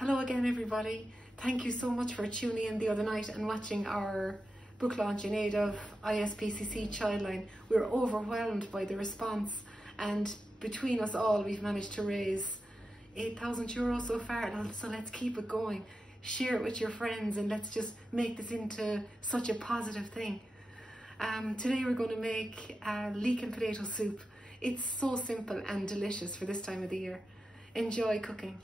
Hello again, everybody. Thank you so much for tuning in the other night and watching our book launch in aid of ISPCC Childline. We're overwhelmed by the response, and between us all we've managed to raise €8,000 so far, so let's keep it going. Share it with your friends and let's just make this into such a positive thing. Today we're going to make leek and potato soup. It's so simple and delicious for this time of the year. Enjoy cooking.